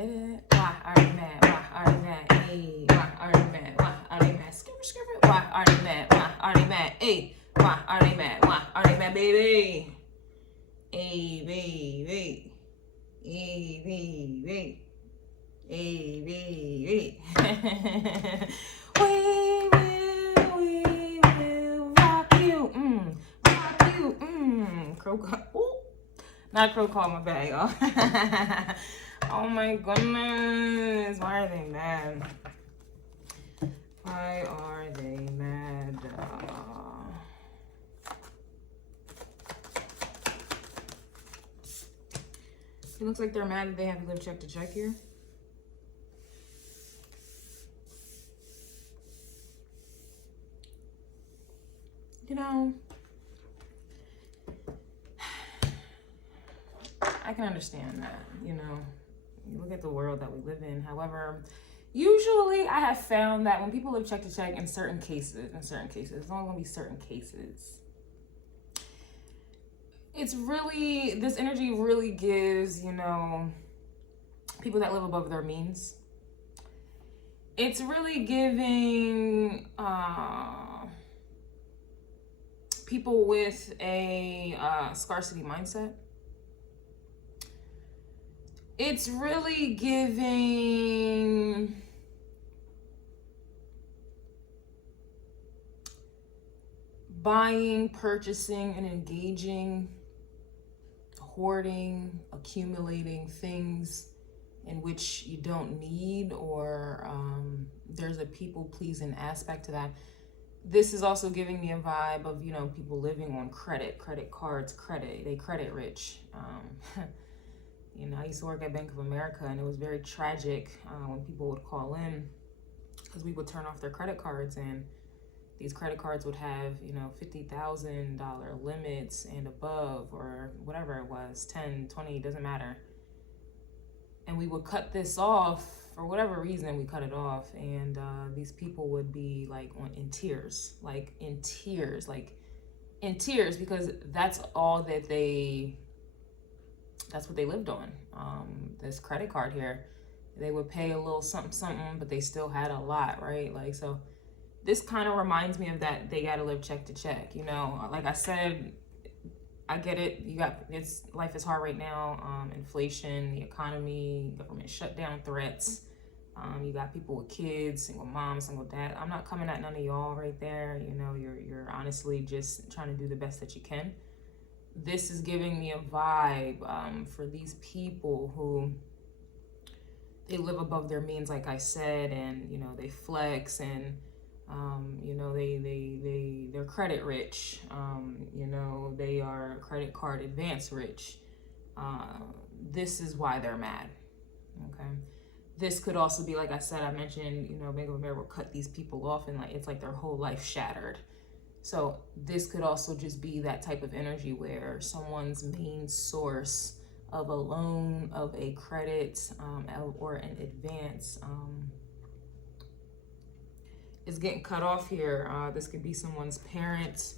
Hit it. Why are they mad? Why are they mad? Hey, why are they mad? Why are they mad? Skipper, skipper. Why are they mad? Why are they mad? Hey, why are they mad? Why are they mad, baby? Hey, baby. Hey, baby. Hey, baby. We will rock you. Rock you. Crow call. Ooh. Not crow call, my bad, y'all. Oh my goodness. Why are they mad? Why are they mad? It looks like they're mad that they have to live check to check here. You know, I can understand that, you know. You look at the world that we live in. However, usually I have found that when people live check to check in certain cases, it's only going to be certain cases. It's really, this energy really gives, you know, people that live above their means. It's really giving people with a scarcity mindset. It's really giving buying, purchasing, and engaging, hoarding, accumulating things in which you don't need, or there's a people-pleasing aspect to that. This is also giving me a vibe of, you know, people living on credit cards, they credit rich. You know, I used to work at Bank of America, and it was very tragic when people would call in, because we would turn off their credit cards, and these credit cards would have, you know, $50,000 limits and above, or whatever it was, 10, 20, doesn't matter. And we would cut this off for whatever reason. We cut it off, and these people would be like in tears, because that's all that that's what they lived on. This credit card here, they would pay a little something, but they still had a lot, right? Like, so this kind of reminds me of that. They got to live check to check, you know. Like I said, I get it. Life is hard right now. Inflation, the economy, government shutdown threats. You got people with kids, single moms, single dad. I'm not coming at none of y'all right there. You know, you're honestly just trying to do the best that you can. This is giving me a vibe for these people who they live above their means, like I said, and you know, they flex, and you know, they're credit rich. You know, they are credit card advance rich. This is why they're mad. Okay. This could also be, like I said, I mentioned, you know, Bank of America will cut these people off, and like it's like their whole life shattered. So this could also just be that type of energy where someone's main source of a loan, of a credit, or an advance is getting cut off here. This could be someone's parent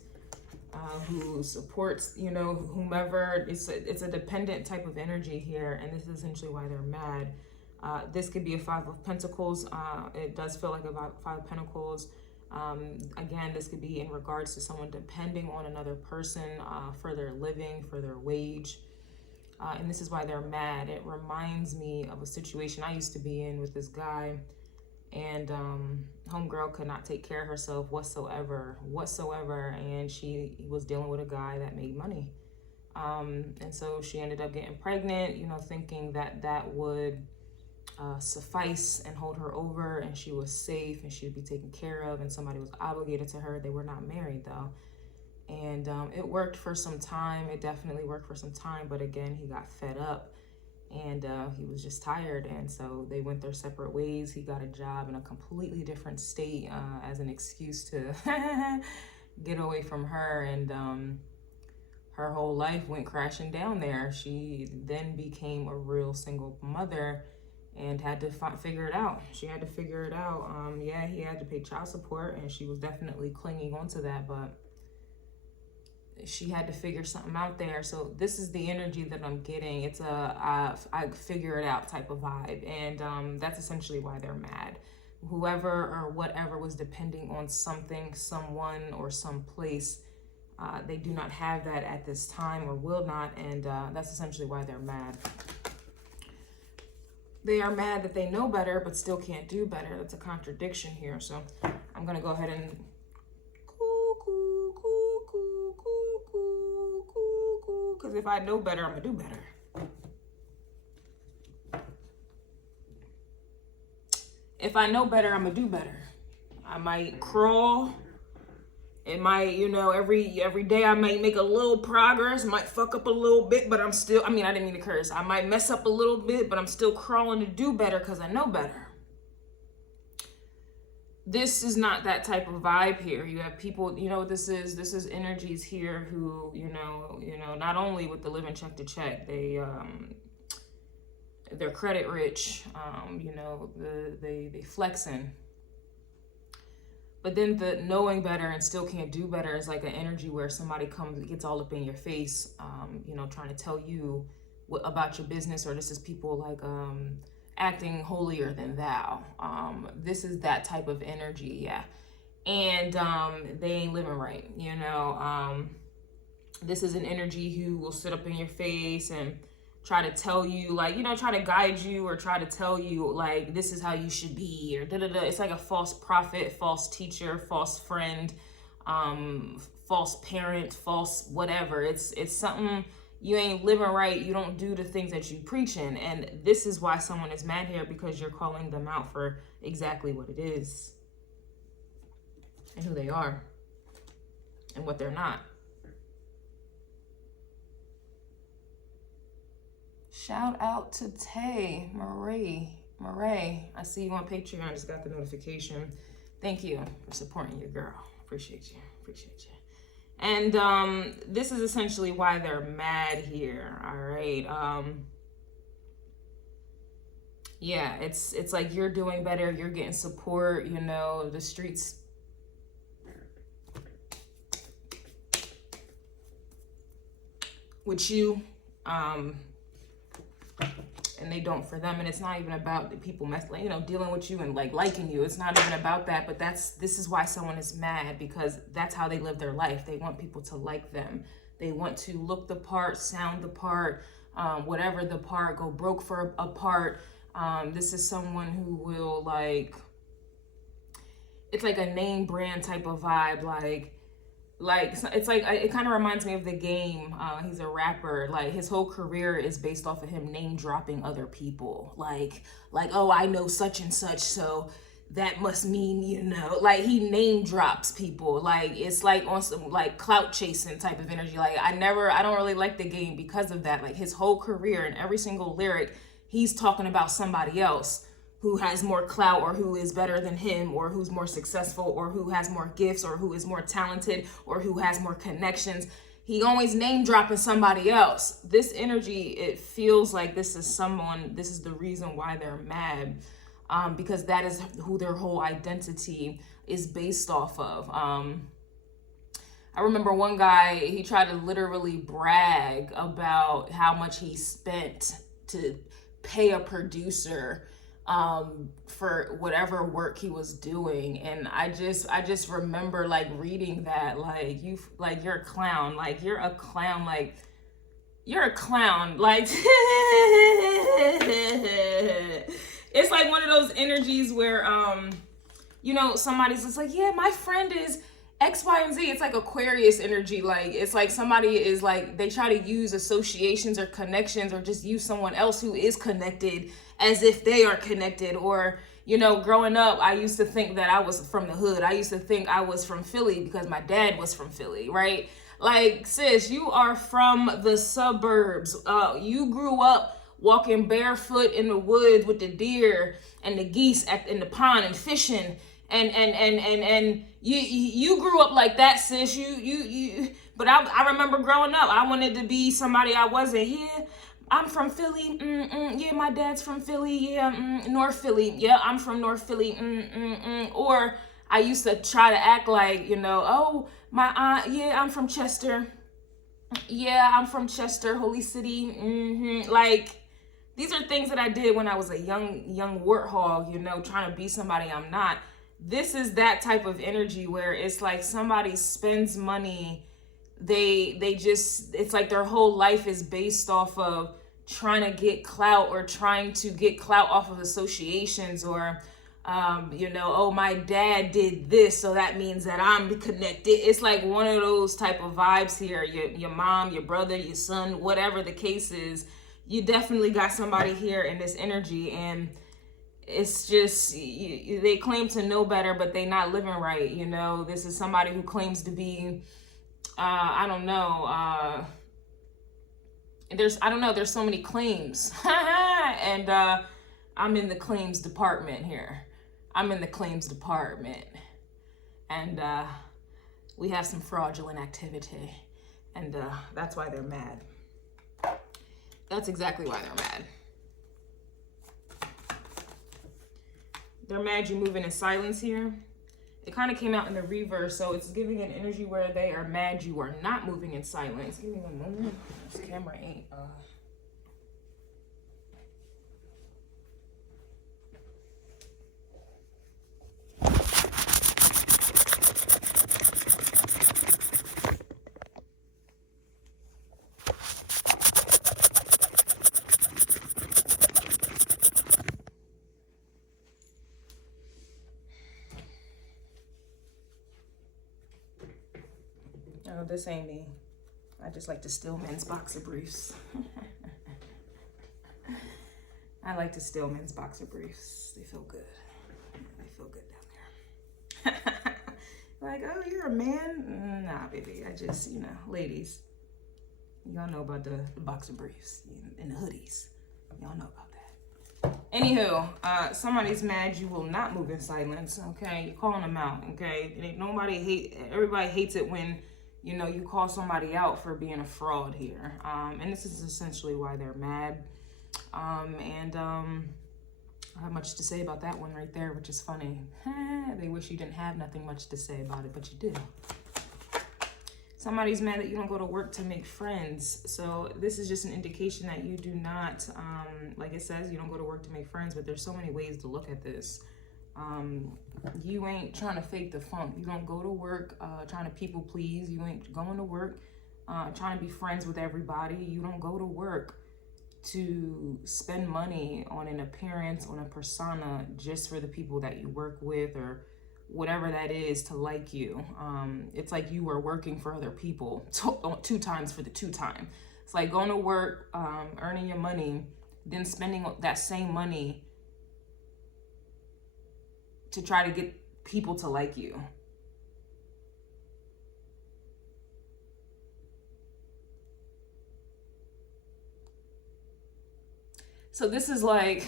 who supports, you know, whomever. It's a dependent type of energy here, and this is essentially why they're mad. This could be a Five of Pentacles. It does feel like a Five of Pentacles. Again, this could be in regards to someone depending on another person for their living, for their wage. And this is why they're mad. It reminds me of a situation I used to be in with this guy, and homegirl could not take care of herself whatsoever. And she was dealing with a guy that made money. And so she ended up getting pregnant, you know, thinking that that would suffice and hold her over, and she was safe and she'd be taken care of, and somebody was obligated to her. They were not married though. And it worked for some time. It definitely worked for some time, but again, he got fed up, and he was just tired, and so they went their separate ways. He got a job in a completely different state as an excuse to get away from her, and her whole life went crashing down there. She then became a real single mother and had to figure it out. She had to figure it out. Yeah, he had to pay child support, and she was definitely clinging onto that, but she had to figure something out there. So this is the energy that I'm getting. It's a I figure it out type of vibe, and that's essentially why they're mad. Whoever or whatever was depending on something, someone, or some place, they do not have that at this time, or will not, and that's essentially why they're mad. They are mad that they know better but still can't do better. That's a contradiction here. So I'm gonna go ahead and because if I know better, I'm gonna do better. If I know better, I'm gonna do better. I might crawl. It might, you know, every day I might make a little progress, might fuck up a little bit, but I'm still, I mean, I didn't mean to curse. I might mess up a little bit, but I'm still crawling to do better because I know better. This is not that type of vibe here. You have people, you know what this is? This is energies here who, you know, not only with the living check to check, they're credit rich, you know, they flexing. But then the knowing better and still can't do better is like an energy where somebody comes, gets all up in your face, you know, trying to tell you about your business, or this is people like acting holier than thou. This is that type of energy, yeah. And they ain't living right, you know. This is an energy who will sit up in your face and try to tell you, like, you know, try to guide you or try to tell you, like, this is how you should be, or da-da-da. It's like a false prophet, false teacher, false friend, false parent, false whatever. It's something, you ain't living right. You don't do the things that you preaching. And this is why someone is mad here, because you're calling them out for exactly what it is and who they are and what they're not. Shout out to Tay Marie. I see you on Patreon. I just got the notification. Thank you for supporting your girl. Appreciate you. And this is essentially why they're mad here. All right. Yeah, it's like you're doing better. You're getting support. You know, the streets. With you. And they don't for them, and it's not even about the people you know, dealing with you and like liking you. It's not even about that, but this is why someone is mad, because that's how they live their life. They want people to like them. They want to look the part, sound the part, whatever the part, go broke for a part. This is someone who will, like, it's like a name brand type of vibe, like it's like, it kind of reminds me of the game. He's a rapper. Like, his whole career is based off of him name dropping other people. Like, oh, I know such and such, so that must mean, you know, like, he name drops people. Like, it's like on some like clout chasing type of energy. Like, I don't really like the game because of that. Like, his whole career and every single lyric, he's talking about somebody else who has more clout, or who is better than him, or who's more successful, or who has more gifts, or who is more talented, or who has more connections. He always name dropping somebody else. This energy, it feels like this is the reason why they're mad, because that is who their whole identity is based off of. I remember one guy, he tried to literally brag about how much he spent to pay a producer for whatever work he was doing. And I just remember like reading that, like, you're a clown, like you're a clown, like it's like one of those energies where you know, somebody's just like, yeah, my friend is X, Y, and Z. It's like Aquarius energy. Like, it's like somebody is like, they try to use associations or connections, or just use someone else who is connected as if they are connected. Or, you know, growing up, I used to think that I was from the hood. I used to think I was from Philly because my dad was from Philly, right? Like, sis, you are from the suburbs. You grew up walking barefoot in the woods with the deer and the geese in the pond and fishing. And you grew up like that, sis. But I remember growing up, I wanted to be somebody I wasn't. Yeah, I'm from Philly. Yeah, my dad's from Philly. Yeah, North Philly. Yeah, I'm from North Philly. Or I used to try to act like, you know, oh, my aunt. Yeah, I'm from Chester. Yeah, I'm from Chester, Holy City. Like, these are things that I did when I was a young warthog, you know, trying to be somebody I'm not. This is that type of energy where it's like somebody spends money, they just, it's like their whole life is based off of trying to get clout, or trying to get clout off of associations, or you know, oh, my dad did this, so that means that I'm connected. It's like one of those type of vibes here. Your mom, your brother, your son, whatever the case is, you definitely got somebody here in this energy. And it's just, they claim to know better, but they not living right. You know, this is somebody who claims to be, I don't know, I don't know, there's so many claims. And I'm in the claims department here. I'm in the claims department. And we have some fraudulent activity. And that's why they're mad. That's exactly why they're mad. They're mad you moving in silence here. It kind of came out in the reverse, so it's giving an energy where they are mad you are not moving in silence. Give me one moment. This camera ain't... Oh, this ain't me. I just like to steal men's boxer briefs. I like to steal men's boxer briefs. They feel good. They feel good down there. Like, oh, you're a man? Nah, baby. I just, you know, ladies, y'all know about the boxer briefs and the hoodies. Y'all know about that. Anywho, somebody's mad you will not move in silence, okay? You're calling them out, okay? Everybody hates it when, you know, you call somebody out for being a fraud here. And this is essentially why they're mad. I have much to say about that one right there, which is funny. They wish you didn't have nothing much to say about it, but you do. Somebody's mad that you don't go to work to make friends. So this is just an indication that you do not, like it says, you don't go to work to make friends, but there's so many ways to look at this. You ain't trying to fake the funk. You don't go to work trying to people please. You ain't going to work trying to be friends with everybody. You don't go to work to spend money on an appearance, on a persona, just for the people that you work with, or whatever that is, to like you. It's like you are working for other people two times for the two time. It's like going to work, earning your money, then spending that same money to try to get people to like you. So this is like,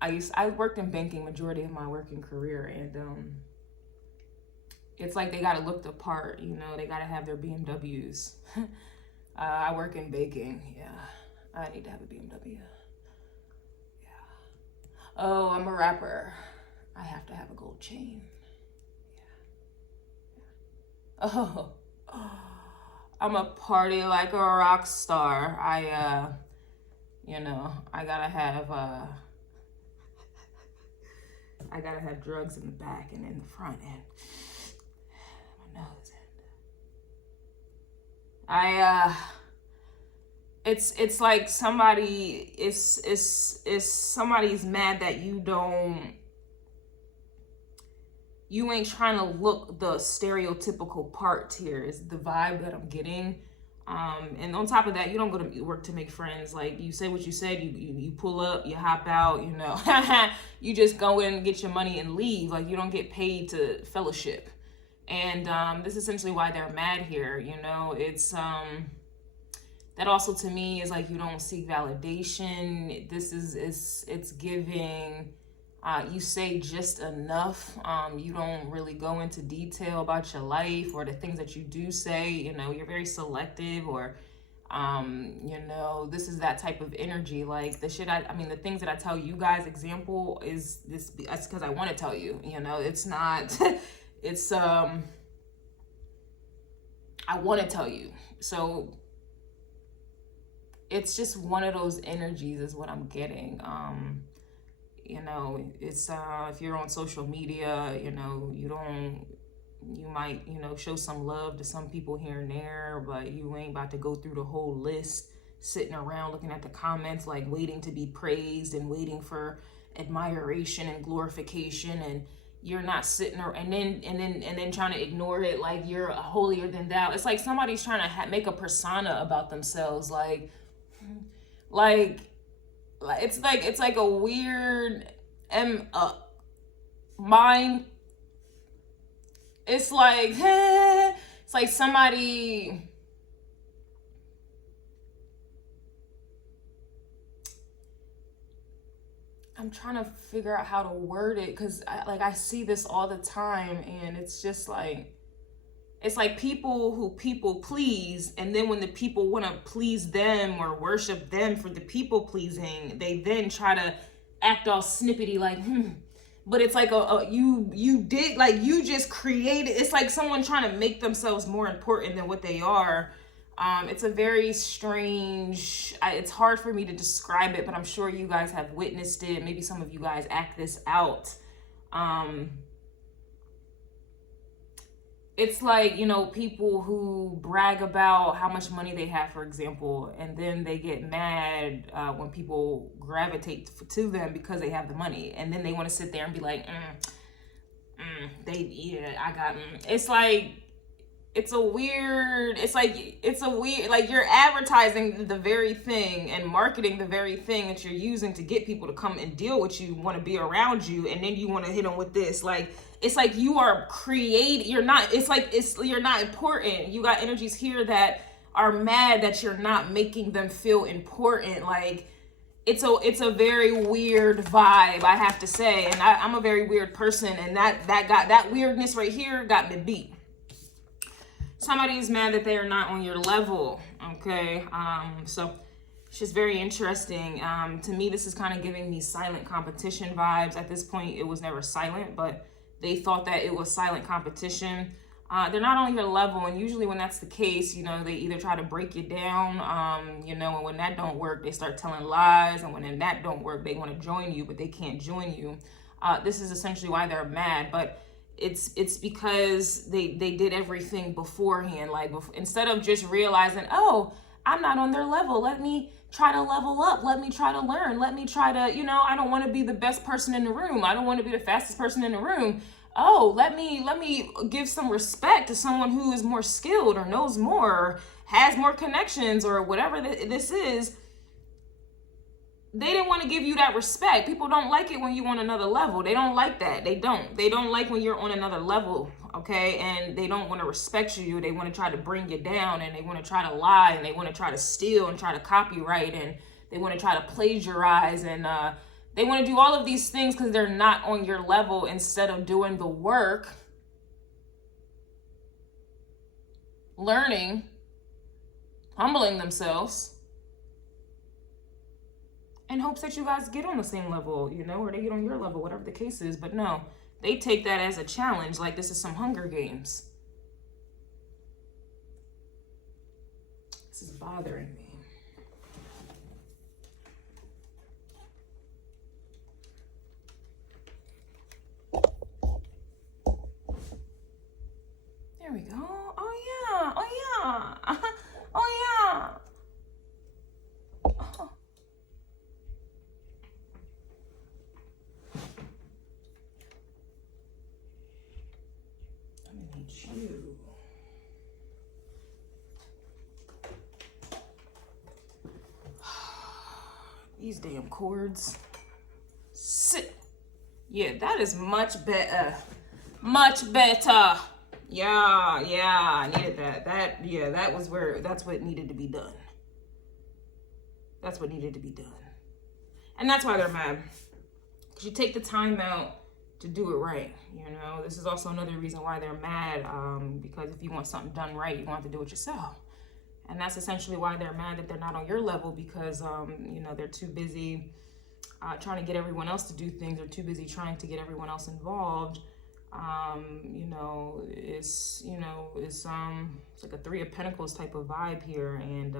I worked in banking majority of my working career, and it's like they gotta look the part, you know, they gotta have their BMWs. I work in baking, yeah. I need to have a BMW. Oh, I'm a rapper. I have to have a gold chain. Yeah. Oh, I'm a party like a rock star. You know, I gotta have drugs in the back and in the front and my nose. It's like somebody somebody's mad that you ain't trying to look the stereotypical part here, is the vibe that I'm getting. And on top of that, you don't go to work to make friends. Like, you say what you said, you pull up, you hop out, you know. You just go in and get your money and leave. Like, you don't get paid to fellowship. And this is essentially why they're mad here, you know. It's that also to me is like, you don't seek validation. It's giving, you say just enough. You don't really go into detail about your life or the things that you do say. You know, you're very selective, or you know, this is that type of energy. Like the shit I mean, the things that I tell you guys, example, is this, that's because I want to tell you, you know. It's not it's I want to tell you. So it's just one of those energies is what I'm getting. You know, it's if you're on social media, you know, you might, you know, show some love to some people here and there, but you ain't about to go through the whole list, sitting around looking at the comments, like waiting to be praised and waiting for admiration and glorification, and you're not sitting there and then trying to ignore it like you're holier than thou. It's like somebody's trying to make a persona about themselves, like it's like a weird mind. It's like it's like somebody, I'm trying to figure out how to word it, because I see this all the time, and it's just like, it's like people who people please, and then when the people want to please them or worship them for the people pleasing, they then try to act all snippety like, but it's like you did, like, you just created, it's like someone trying to make themselves more important than what they are. It's a very strange, it's hard for me to describe it, but I'm sure you guys have witnessed it. Maybe some of you guys act this out. It's like, you know, people who brag about how much money they have, for example, and then they get mad when people gravitate to them because they have the money, and then they want to sit there and be like, it's like, it's a weird, like you're advertising the very thing and marketing the very thing that you're using to get people to come and deal with you, want to be around you, and then you want to hit them with this. Like, it's like you are creating, you're not important. You got energies here that are mad that you're not making them feel important. Like, it's a very weird vibe, I have to say. And I'm a very weird person, and that weirdness right here got me beat. Somebody's mad that they are not on your level, okay? So it's just very interesting. To me, this is kind of giving me silent competition vibes. At this point, it was never silent, but they thought that it was silent competition. They're not on your level, and usually when that's the case, you know, they either try to break you down, you know, and when that don't work, they start telling lies, and when that don't work, they want to join you, but they can't join you. This is essentially why they're mad, but it's because they did everything beforehand. Like, instead of just realizing, oh, I'm not on their level, let me try to level up, let me try to learn, let me try to, you know, I don't want to be the best person in the room, I don't want to be the fastest person in the room. Oh, let me give some respect to someone who is more skilled or knows more or has more connections or whatever this is. They didn't want to give you that respect. People don't like it when you're on another level. They don't like that. They don't like when you're on another level, okay? And they don't want to respect you. They want to try to bring you down, and they want to try to lie, and they want to try to steal and try to copyright, and they want to try to plagiarize, and they want to do all of these things because they're not on your level, instead of doing the work, learning, humbling themselves, in hopes that you guys get on the same level, you know, or they get on your level, whatever the case is. But no, they take that as a challenge, like this is some Hunger Games. This is bothering me. There we go. Oh yeah, oh yeah, oh yeah. Oh. You. These damn cords. Sit. Yeah, that is much better. Much better. Yeah, I needed that. That's what needed to be done. That's what needed to be done. And that's why they're mad. Because you take the time out to do it right, you know. This is also another reason why they're mad, because if you want something done right, you want to do it yourself. And that's essentially why they're mad that they're not on your level, because you know, they're too busy trying to get everyone else to do things, or too busy trying to get everyone else involved, You know, it's like a Three of Pentacles type of vibe here. And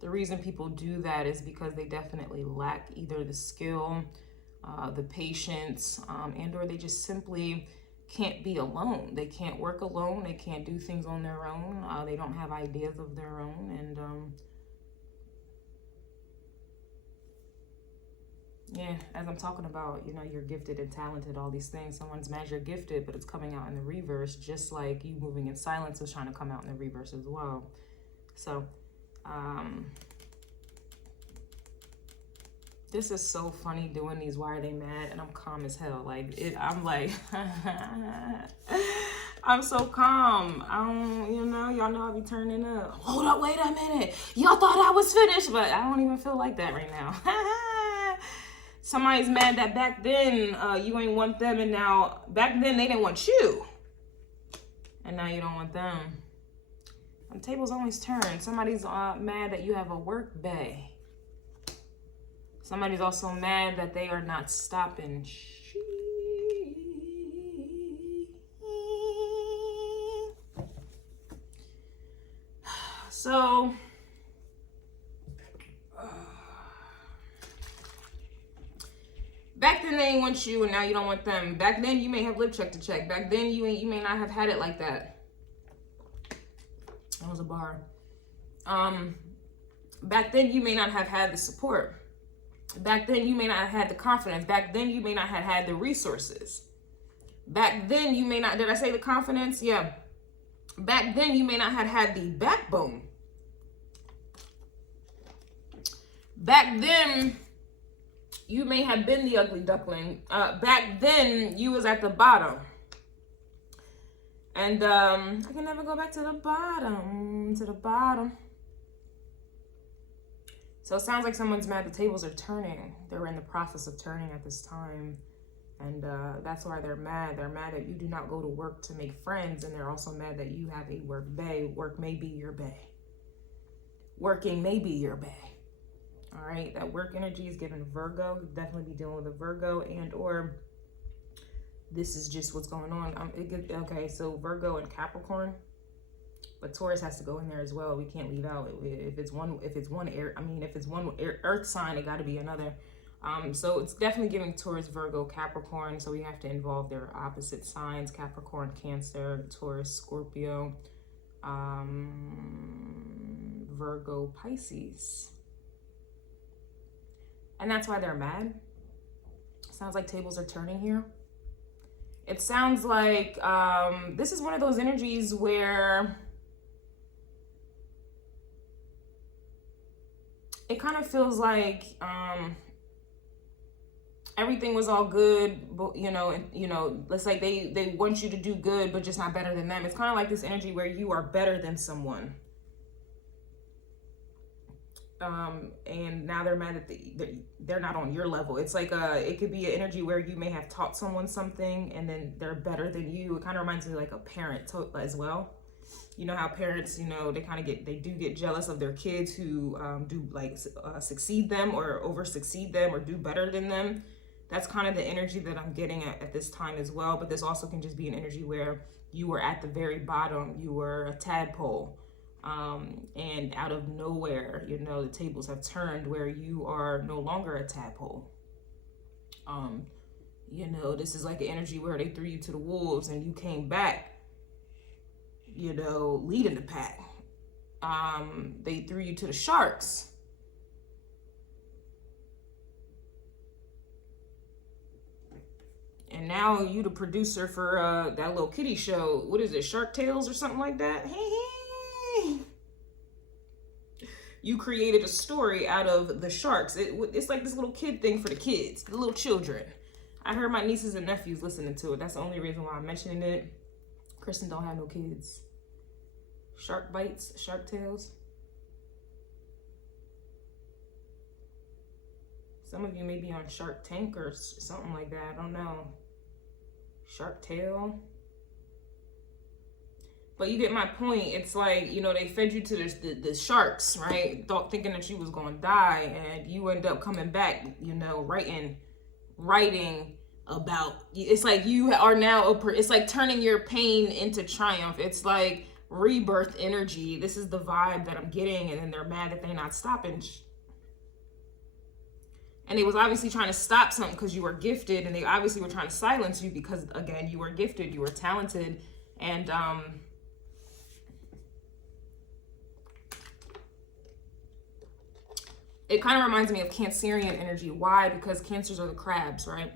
the reason people do that is because they definitely lack either the skill, the patience, and or they just simply can't be alone. They can't work alone. They can't do things on their own. They don't have ideas of their own. And yeah, as I'm talking about, you know, you're gifted and talented, all these things. Someone's mad you're gifted, but it's coming out in the reverse, just like you moving in silence is trying to come out in the reverse as well. So, this is so funny doing these why are they mad, and I'm calm as hell. Like, I'm like, I'm so calm. You know, y'all know I be turning up. Hold up, wait a minute. Y'all thought I was finished, but I don't even feel like that right now. Somebody's mad that back then you ain't want them, and now back then they didn't want you, and now you don't want them. And tables always turn. Somebody's mad that you have a work bay. Somebody's also mad that they are not stopping. So back then they didn't want you, and now you don't want them. Back then you may have lived check to check. Back then you may not have had it like that. That was a bar. Back then you may not have had the support. Back then you may not have had the confidence. Back then you may not have had the resources. Back then you may not, did I say the confidence? Yeah. Back then you may not have had the backbone. Back then you may have been the ugly duckling. Back then you was at the bottom. And I can never go back to the bottom, So it sounds like someone's mad the tables are turning. They're in the process of turning at this time. And that's why they're mad. They're mad that you do not go to work to make friends. And they're also mad that you have a work bay. Work may be your bay. Working may be your bay. All right, that work energy is given Virgo. You'll definitely be dealing with a Virgo, and or this is just what's going on. Okay, so Virgo and Capricorn, but Taurus has to go in there as well. We can't leave out if it's one earth sign, it got to be another. So it's definitely giving Taurus, Virgo, Capricorn. So we have to involve their opposite signs: Capricorn, Cancer, Taurus, Scorpio, Virgo, Pisces. And that's why they're mad. Sounds like tables are turning here. It sounds like this is one of those energies where it kind of feels like everything was all good, but it's like they want you to do good, but just not better than them. It's kind of like this energy where you are better than someone. And now they're mad that they're not on your level. It's like it could be an energy where you may have taught someone something and then they're better than you. It kind of reminds me like a parent as well. You know how parents, they do get jealous of their kids who do like succeed them or over succeed them or do better than them. That's kind of the energy that I'm getting at this time as well. But this also can just be an energy where you were at the very bottom. You were a tadpole. And out of nowhere, the tables have turned where you are no longer a tadpole. This is like an energy where they threw you to the wolves and you came back, leading the pack. They threw you to the sharks. And now you the producer for that little kiddie show. What is it, Shark Tales or something like that? You created a story out of the sharks. It's like this little kid thing for the kids, the little children. I heard my nieces and nephews listening to it. That's the only reason why I'm mentioning it. Kristen don't have no kids. Shark bites, Shark Tales. Some of you may be on Shark Tank or something like that. I don't know. Shark Tale. But you get my point. It's like, they fed you to the sharks, right? Thinking that you was going to die, and you end up coming back, writing about. It's like you are now, it's like turning your pain into triumph. It's like rebirth energy. This is the vibe that I'm getting. And then they're mad that they're not stopping. And they was obviously trying to stop something because you were gifted, and they obviously were trying to silence you because, again, you were gifted, you were talented, and it kind of reminds me of Cancerian energy. Why? Because Cancers are the crabs, right?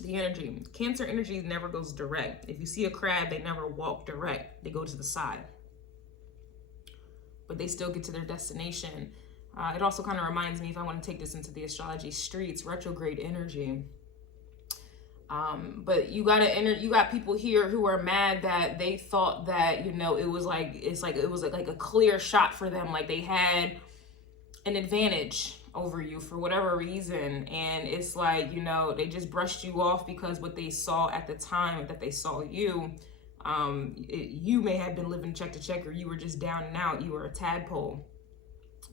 The energy. Cancer energy never goes direct. If you see a crab, they never walk direct. They go to the side. But they still get to their destination. It also kind of reminds me, if I want to take this into the astrology streets, retrograde energy. But you got people here who are mad that they thought that, you know, it was like a clear shot for them. Like they had an advantage over you for whatever reason. And it's like, you know, they just brushed you off because what they saw at the time that they saw you, you may have been living check to check, or you were just down and out. You were a tadpole.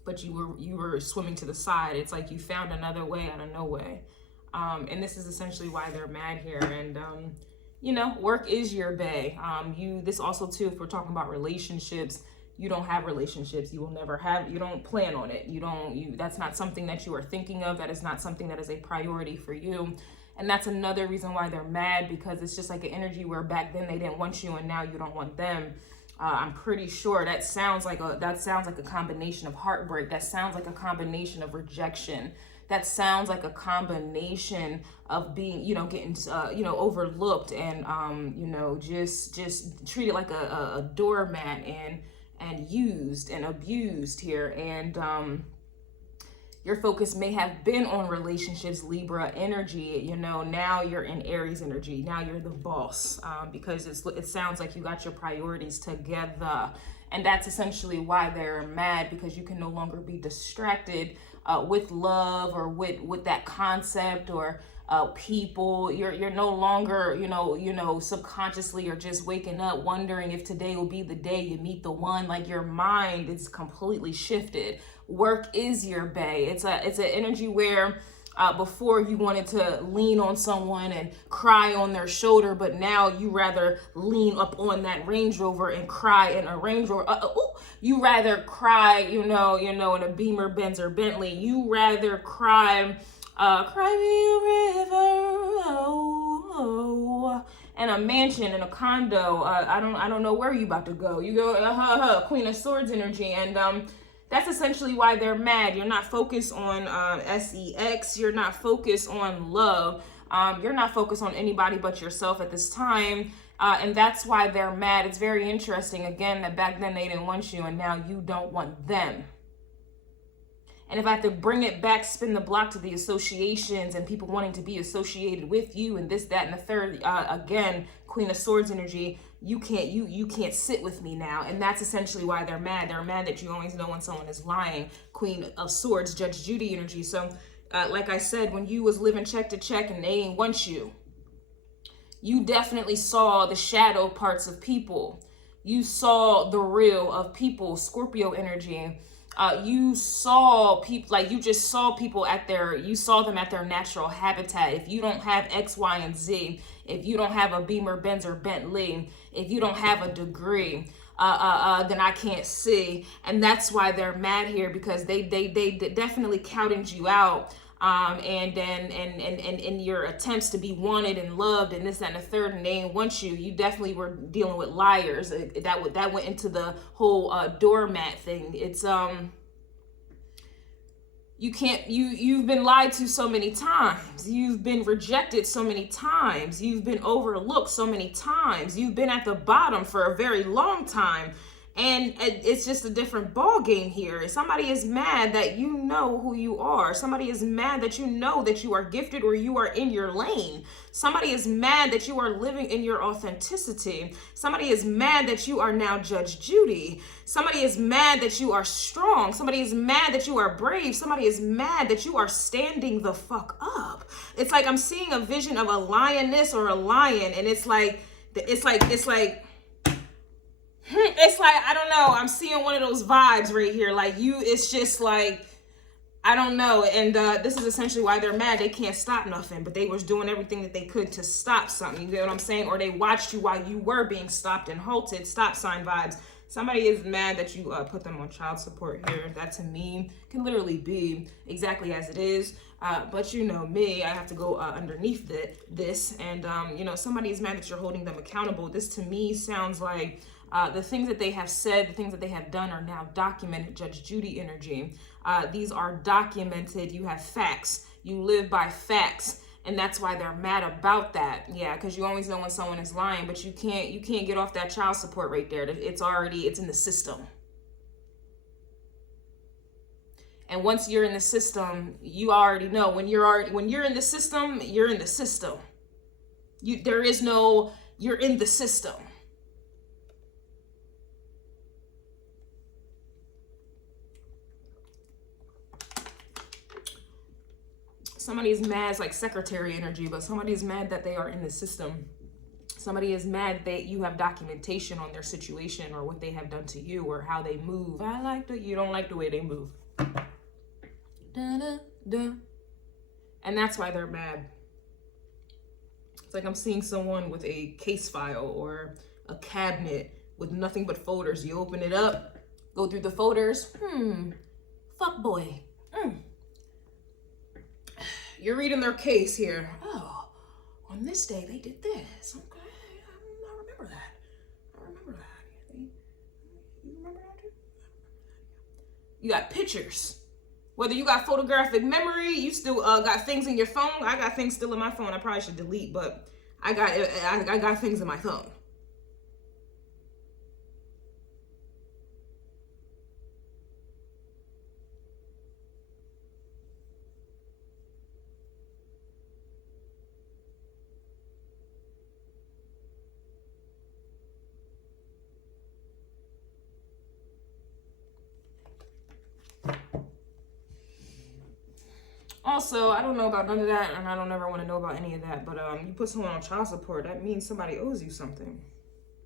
But you were swimming to the side. It's like you found another way out of no way. And this is essentially why they're mad here. And, you know, work is your bae. This also too, if we're talking about relationships, you don't have relationships. You will never have, you don't plan on it. That's not something that you are thinking of. That is not something that is a priority for you. And that's another reason why they're mad, because it's just like an energy where back then they didn't want you and now you don't want them. I'm pretty sure that sounds like a combination of heartbreak. That sounds like a combination of rejection. That sounds like a combination of being, you know, getting, you know, overlooked and, you know, just treated like a doormat and used and abused here. And, your focus may have been on relationships, Libra energy. You know, now you're in Aries energy. Now you're the boss, because it sounds like you got your priorities together. And that's essentially why they're mad, because you can no longer be distracted with love or with that concept or people. You're no longer, you know, subconsciously you're just waking up wondering if today will be the day you meet the one. Like your mind is completely shifted. Work is your bae. It's an energy where before you wanted to lean on someone and cry on their shoulder, but now you rather lean up on that Range Rover and cry in a Range Rover. You rather cry, you know, in a Beamer, Benz, or Bentley. You rather cry, cry me a river, oh, and a mansion and a condo. I don't know where you about to go. You go, Queen of Swords energy, and that's essentially why they're mad. You're not focused on sex. You're not focused on love. You're not focused on anybody but yourself at this time. And that's why they're mad. It's very interesting, again, that back then they didn't want you and now you don't want them. And if I have to bring it back, spin the block to the associations and people wanting to be associated with you and this, that, and the third, again, Queen of Swords energy, you can't sit with me now. And that's essentially why they're mad. They're mad that you always know when someone is lying. Queen of Swords, Judge Judy energy. So like I said, when you was living check to check and they ain't want you, you definitely saw the shadow parts of people. You saw the real of people, Scorpio energy. You saw people, like you just saw people you saw them at their natural habitat. If you don't have X, Y, and Z, if you don't have a Beamer, Benz, or Bentley, if you don't have a degree, then I can't see. And that's why they're mad here, because they definitely counted you out. And in your attempts to be wanted and loved and this, that, and the third, and they didn't want you, you definitely were dealing with liars. That went into the whole doormat thing. It's you've been lied to so many times. You've been rejected so many times. You've been overlooked so many times. You've been at the bottom for a very long time. And it's just a different ball game here. Somebody is mad that you know who you are. Somebody is mad that you know that you are gifted or you are in your lane. Somebody is mad that you are living in your authenticity. Somebody is mad that you are now Judge Judy. Somebody is mad that you are strong. Somebody is mad that you are brave. Somebody is mad that you are standing the fuck up. It's like I'm seeing a vision of a lioness or a lion, and it's like I don't know, I'm seeing one of those vibes right here. Like it's just like I don't know. And this is essentially why they're mad. They can't stop nothing, but they was doing everything that they could to stop something. You get what I'm saying? Or they watched you while you were being stopped and halted. Stop sign vibes. Somebody is mad that you put them on child support here. That to me can literally be exactly as it is. But you know me, I have to go underneath this. And, you know, somebody is mad that you're holding them accountable. This to me sounds like the things that they have said, the things that they have done are now documented. Judge Judy energy. These are documented. You have facts. You live by facts. And that's why they're mad about that. Yeah, because you always know when someone is lying, but you can't get off that child support right there. It's in the system. And once you're in the system, you already know when you're in the system, you're in the system. You're in the system. Somebody is mad, it's like secretary energy, but somebody is mad that they are in the system. Somebody is mad that you have documentation on their situation or what they have done to you or how they move. I like that you don't like the way they move. Da, da, da. And that's why they're mad. It's like I'm seeing someone with a case file or a cabinet with nothing but folders. You open it up, go through the folders. Fuck boy. You're reading their case here. Oh, on this day they did this. Okay, I remember that. You remember that too? You got pictures. Whether you got photographic memory, you still got things in your phone. I got things still in my phone. I probably should delete, but I got things in my phone. Also, I don't know about none of that, and I don't ever want to know about any of that, but you put someone on child support, that means somebody owes you something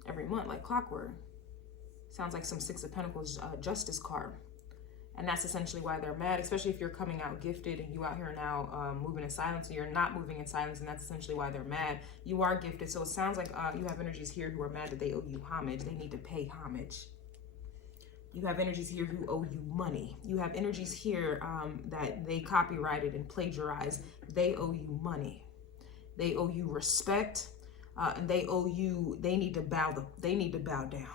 every month, like clockwork. Sounds like some Six of Pentacles justice card. And that's essentially why they're mad, especially if you're coming out gifted and you out here now moving in silence, and you're not moving in silence, and that's essentially why they're mad. You are gifted, so it sounds like you have energies here who are mad that they owe you homage. They need to pay homage. You have energies here who owe you money. You have energies here that they copyrighted and plagiarized. They owe you money. They owe you respect, and they need to bow down.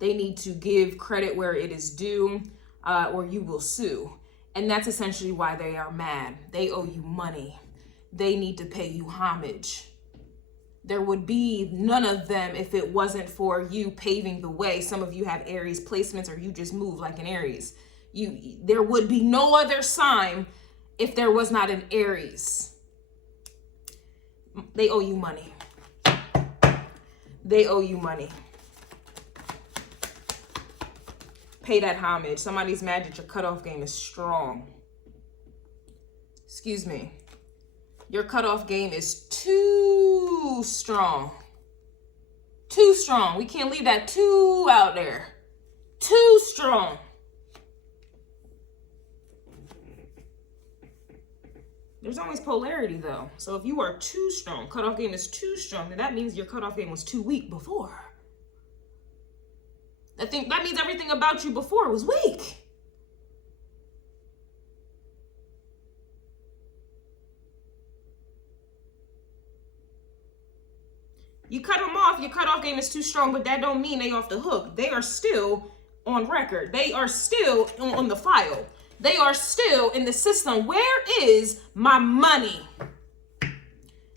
They need to give credit where it is due, or you will sue. And that's essentially why they are mad. They owe you money. They need to pay you homage. There would be none of them if it wasn't for you paving the way. Some of you have Aries placements, or you just move like an Aries. There would be no other sign if there was not an Aries. They owe you money. They owe you money. Pay that homage. Somebody's mad that your cutoff game is strong. Excuse me. Your cutoff game is too strong. Too strong. We can't leave that too out there. Too strong. There's always polarity though. So if you are too strong, cutoff game is too strong, then that means your cutoff game was too weak before. That means everything about you before was weak. You cut them off, your cutoff game is too strong, but that don't mean they off the hook. They are still on record. They are still on the file. They are still in the system. Where is my money?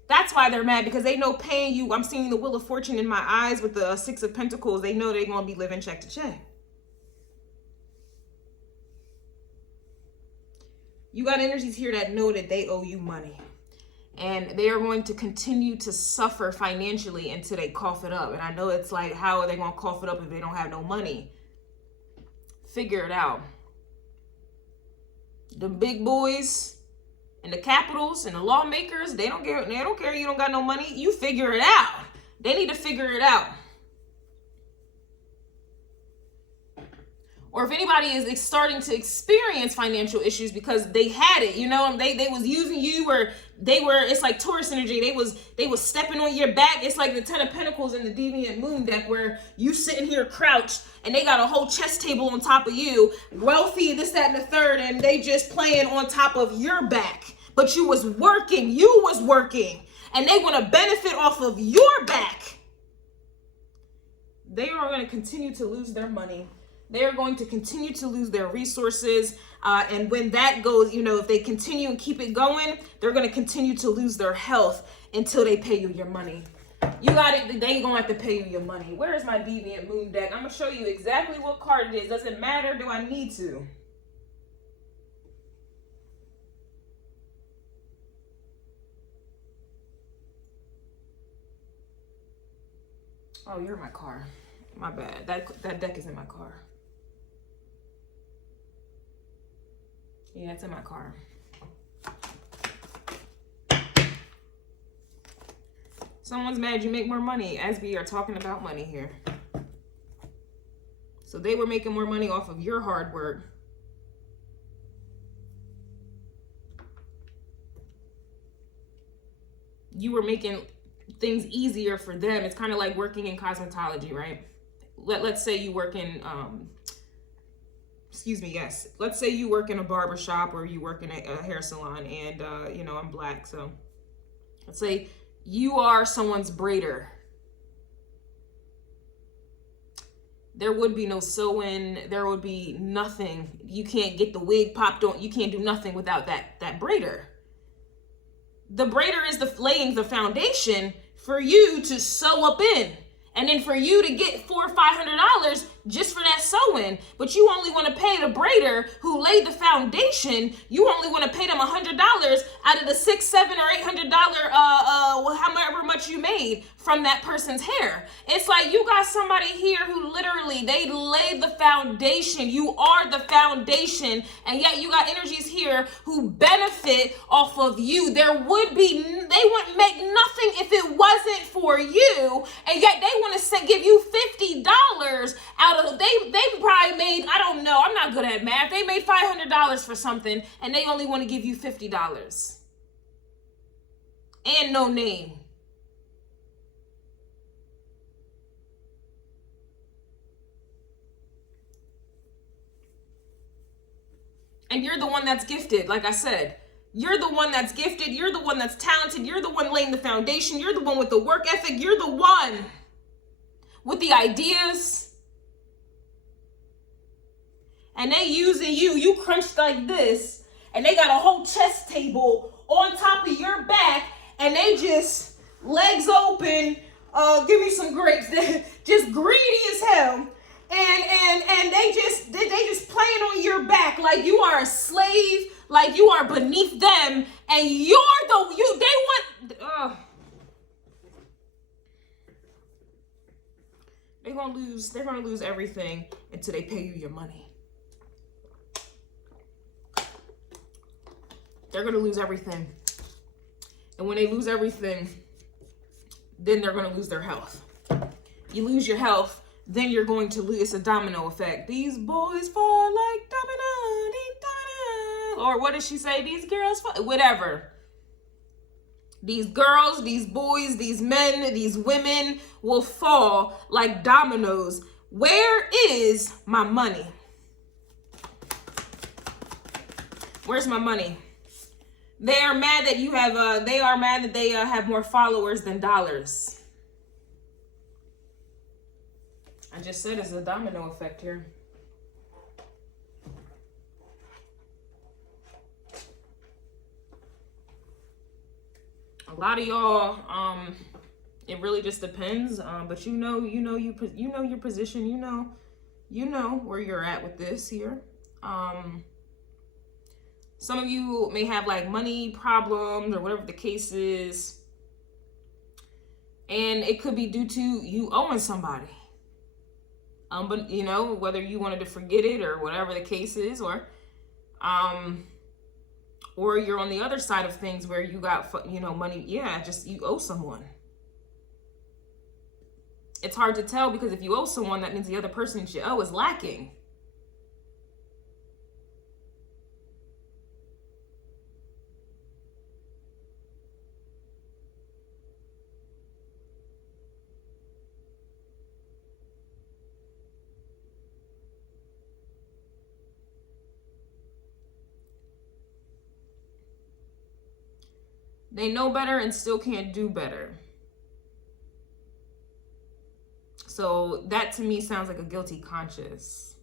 That's why they're mad, because they know paying you. I'm seeing the Wheel of Fortune in my eyes with the Six of Pentacles. They know they're going to be living check to check. You got energies here that know that they owe you money. And they are going to continue to suffer financially until they cough it up. And I know it's like, how are they going to cough it up if they don't have no money? Figure it out. The big boys and the capitals and the lawmakers, they don't care you don't got no money. You figure it out. They need to figure it out. or if anybody is starting to experience financial issues because they had it, you know, they was using you, or it's like Taurus energy. They was stepping on your back. It's like the Ten of Pentacles in the Deviant Moon deck, where you sitting here crouched and they got a whole chess table on top of you, wealthy, this, that, and the third, and they just playing on top of your back. But you was working, and they want to benefit off of your back. They are going to continue to lose their money. They are going to continue to lose their resources. And when that goes, you know, if they continue and keep it going, they're going to continue to lose their health until they pay you your money. You got it. They ain't going to have to pay you your money. Where is my Deviant Moon deck? I'm going to show you exactly what card it is. Does it matter? Do I need to? Oh, you're in my car. My bad. That deck is in my car. Yeah, it's in my car. Someone's mad you make more money, as we are talking about money here. So they were making more money off of your hard work. You were making things easier for them. It's kind of like working in cosmetology, right? Let's say you work in, let's say you work in a barber shop, or you work in a hair salon, and, you know, I'm black. So let's say you are someone's braider. There would be no sewing. There would be nothing. You can't get the wig popped on. You can't do nothing without that braider. The braider is laying the foundation for you to sew up in. And then for you to get $400 or $500 just for that sewing, but you only want to pay the braider who laid the foundation. You only want to pay them $100 out of the $600, $700, or $800, however much you made from that person's hair. It's like you got somebody here who literally, they laid the foundation. You are the foundation, and yet you got energies here who benefit off of you. They wouldn't make nothing if it wasn't for you, and yet they want to give you $50 out of, they probably made, I don't know, I'm not good at math. They made $500 for something, and they only want to give you $50. And no name. And you're the one that's gifted, like I said. You're the one that's gifted. You're the one that's talented. You're the one laying the foundation. You're the one with the work ethic. You're the one with the ideas. And they using you crunched like this, and they got a whole chess table on top of your back, and they just legs open, give me some grapes, just greedy as hell. And they just playing on your back like you are a slave, like you are beneath them, and they're gonna lose everything until they pay you your money. They're gonna lose everything. And when they lose everything, then they're gonna lose their health. You lose your health, then you're going to lose. It's a domino effect. These boys fall like domino, or what does she say? These girls fall, whatever. These girls, these boys, these men, these women will fall like dominoes. Where is my money? Where's my money? They are mad that you have, they are mad that they have more followers than dollars. I just said it's a domino effect here. A lot of y'all, it really just depends. But you know your position. You know where you're at with this here. Some of you may have like money problems or whatever the case is, and it could be due to you owing somebody. But you know, whether you wanted to forget it or whatever the case is, or you're on the other side of things where you got, money. Yeah, just you owe someone. It's hard to tell because if you owe someone, that means the other person that you owe is lacking. They know better and still can't do better. So that to me sounds like a guilty conscience.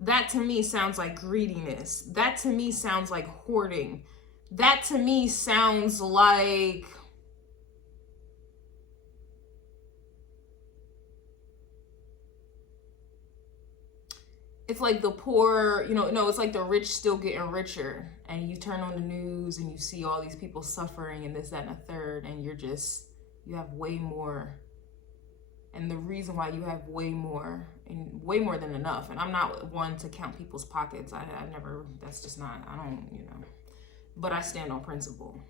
That to me sounds like greediness. That to me sounds like hoarding. That to me sounds like it's like the poor, you know, no, it's like the rich still getting richer. And you turn on the news and you see all these people suffering and this, that, and a third, and you have way more. And the reason why you have way more, and way more than enough, and I'm not one to count people's pockets. I never, that's just not, I don't, you know, but I stand on principle.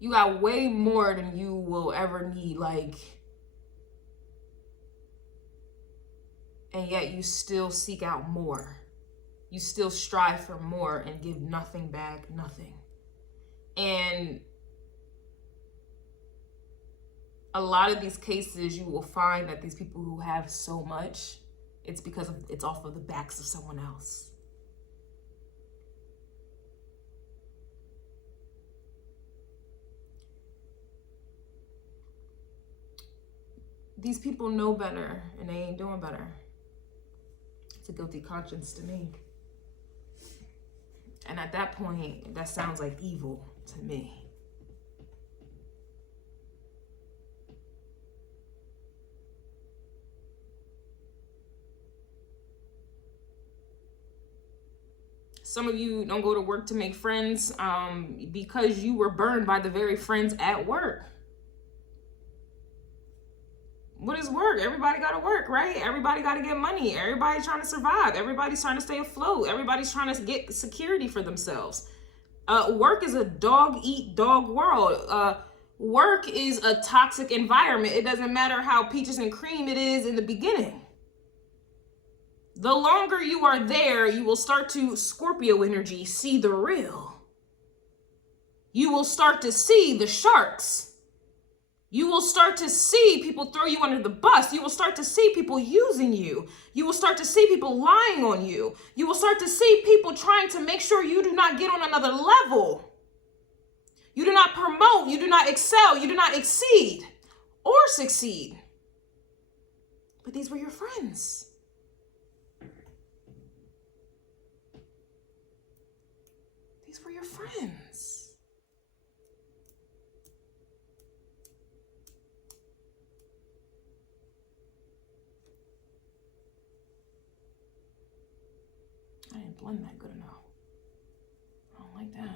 You got way more than you will ever need, like, and yet you still seek out more. You still strive for more and give nothing back, nothing. And a lot of these cases, you will find that these people who have so much, it's because it's off of the backs of someone else. These people know better and they ain't doing better. It's a guilty conscience to me. And at that point, that sounds like evil to me. Some of you don't go to work to make friends because you were burned by the very friends at work. What is work? Everybody got to work, right? Everybody got to get money. Everybody's trying to survive. Everybody's trying to stay afloat. Everybody's trying to get security for themselves. Work is a dog-eat-dog world. Work is a toxic environment. It doesn't matter how peaches and cream it is in the beginning. The longer you are there, you will start to, Scorpio energy, see the real. You will start to see the sharks. You will start to see people throw you under the bus. You will start to see people using you. You will start to see people lying on you. You will start to see people trying to make sure you do not get on another level. You do not promote. You do not excel. You do not exceed or succeed. But these were your friends. These were your friends. I didn't blend that good enough. I don't like that.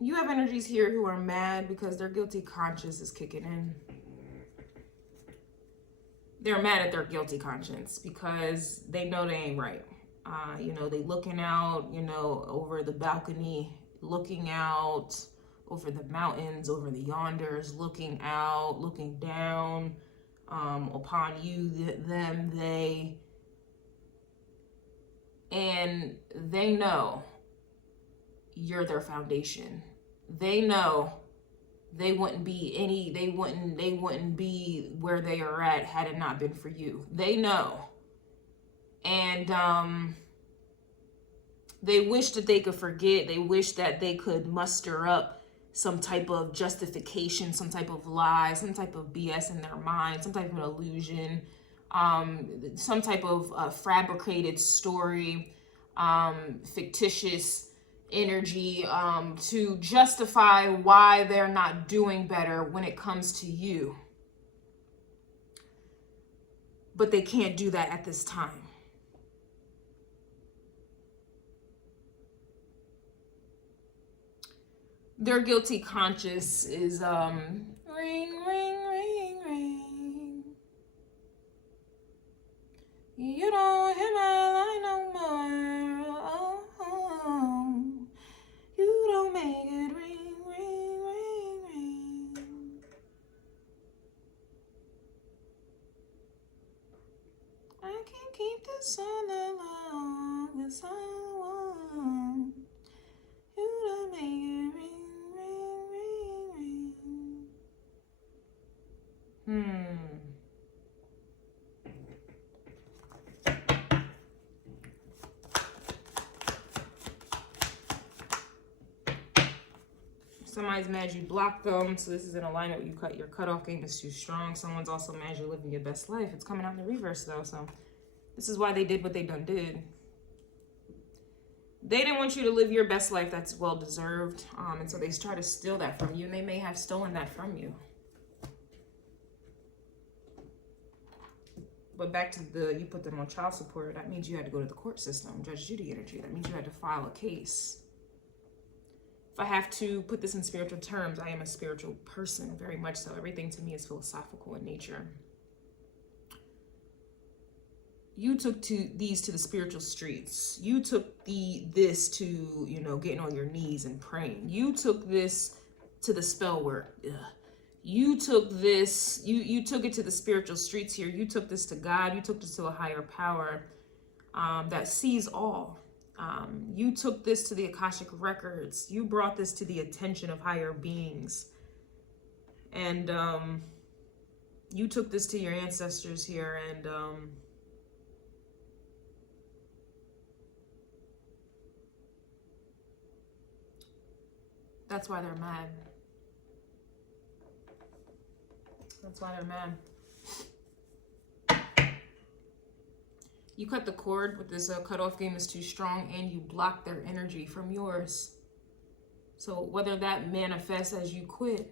You have energies here who are mad because their guilty conscience is kicking in. They're mad at their guilty conscience because they know they ain't right. You know, they looking out, you know, over the balcony, looking out over the mountains, over the yonders, looking out, looking down upon you, them, they. And they know you're their foundation. They know they wouldn't be where they are at had it not been for you. They know. And they wish that they could forget. They wish that they could muster up some type of justification, some type of lie, some type of BS in their mind, some type of illusion, some type of fabricated story, fictitious energy to justify why they're not doing better when it comes to you. But they can't do that at this time. Their guilty conscience is ring, ring, ring, ring. You don't hit my line no more. Oh, oh. You don't make it ring, ring, ring, ring. It's all along, it's all I want you to make it ring, ring, ring, ring. Somebody's mad you blocked them, so this is in alignment with you. Your cutoff game is too strong. Someone's also mad you're living your best life. It's coming out in the reverse though, so this is why they did what they done did. They didn't want you to live your best life. That's well deserved, and so they try to steal that from you, and they may have stolen that from you. But back to you put them on child support. That means you had to go to the court system, Judge Judy energy. That means you had to file a case. If I have to put this in spiritual terms, I am a spiritual person, very much so. Everything to me is philosophical in nature. You took these to the spiritual streets. You took this to, you know, getting on your knees and praying. You took this to the spell work. Ugh. You took this, you took it to the spiritual streets here. You took this to God. You took this to a higher power that sees all. You took this to the Akashic records. You brought this to the attention of higher beings. And you took this to your ancestors here, and that's why they're mad. That's why they're mad. You cut the cord with this cutoff game is too strong, and you block their energy from yours. So whether that manifests as you quit,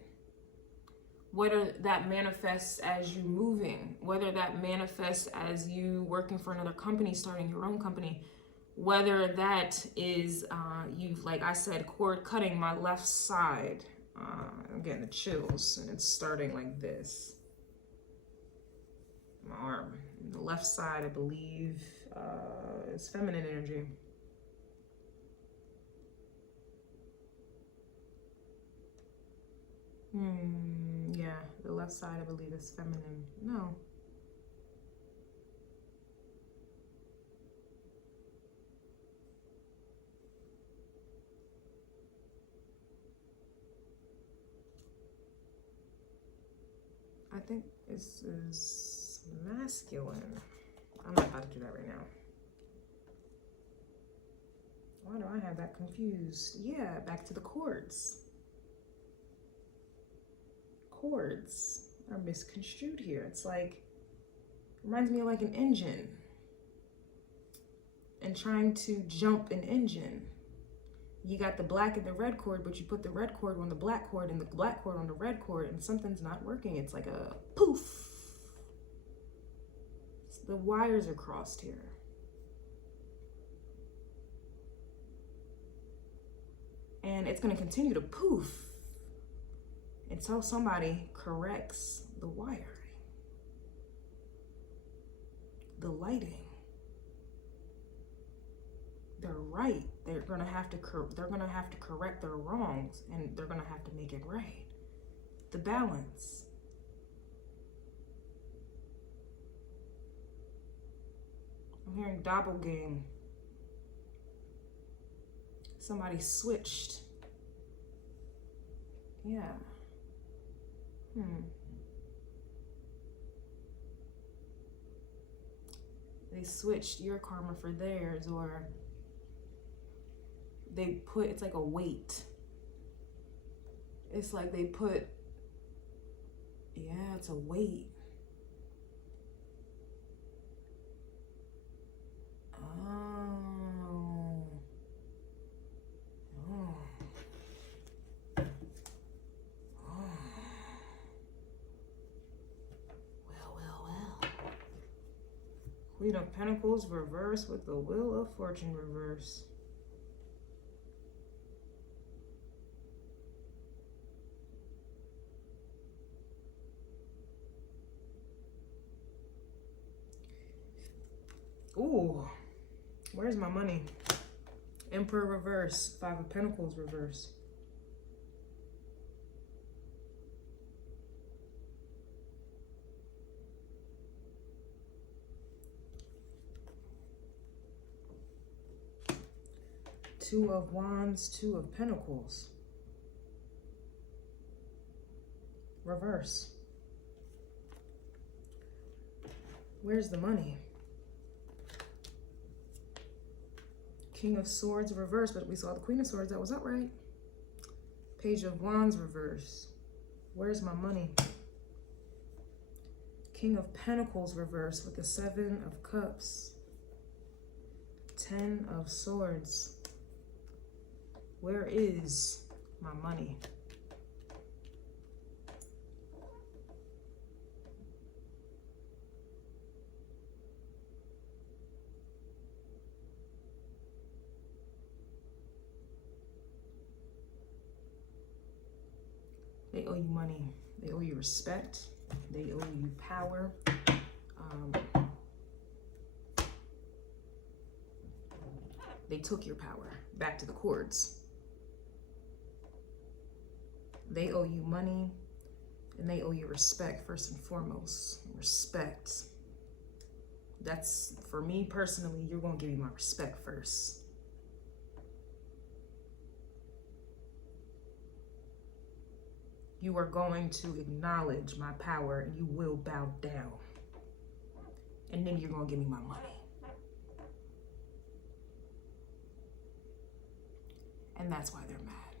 whether that manifests as you moving, whether that manifests as you working for another company, starting your own company, whether that is you've, like I said, cord cutting my left side. I'm getting the chills, and it's starting like this. My arm. The left side, I believe, is feminine energy. Yeah, the left side, I believe, is feminine. No. I think this is masculine. I'm not about to do that right now. Why do I have that confused? Yeah, back to the chords. Chords are misconstrued here. It's like, reminds me of like an engine and trying to jump an engine. You got the black and the red cord, but you put the red cord on the black cord and the black cord on the red cord, and something's not working. It's like a poof. The wires are crossed here. And it's going to continue to poof until somebody corrects the wiring, the lighting. They're right. They're gonna have to correct their wrongs, and they're gonna have to make it right. The balance. I'm hearing doppelgang. Somebody switched. Yeah. They switched your karma for theirs, or they put, it's like a weight. It's like they put, yeah, it's a weight. Oh. Oh. Oh. Well. Queen of Pentacles reverse with the Wheel of Fortune reverse. Ooh, where's my money? Emperor reverse, Five of Pentacles reverse. Two of Wands, Two of Pentacles. Reverse. Where's the money? King of Swords reverse, but we saw the Queen of Swords. That was upright. Page of Wands reverse. Where's my money? King of Pentacles reverse with the Seven of Cups. Ten of Swords. Where is my money? They owe you money. They owe you respect. They owe you power. They took your power back to the courts. They owe you money, and they owe you respect first and foremost. Respect. That's, for me personally, you're going to give me my respect first. You are going to acknowledge my power, and you will bow down. And then you're going to give me my money. And that's why they're mad.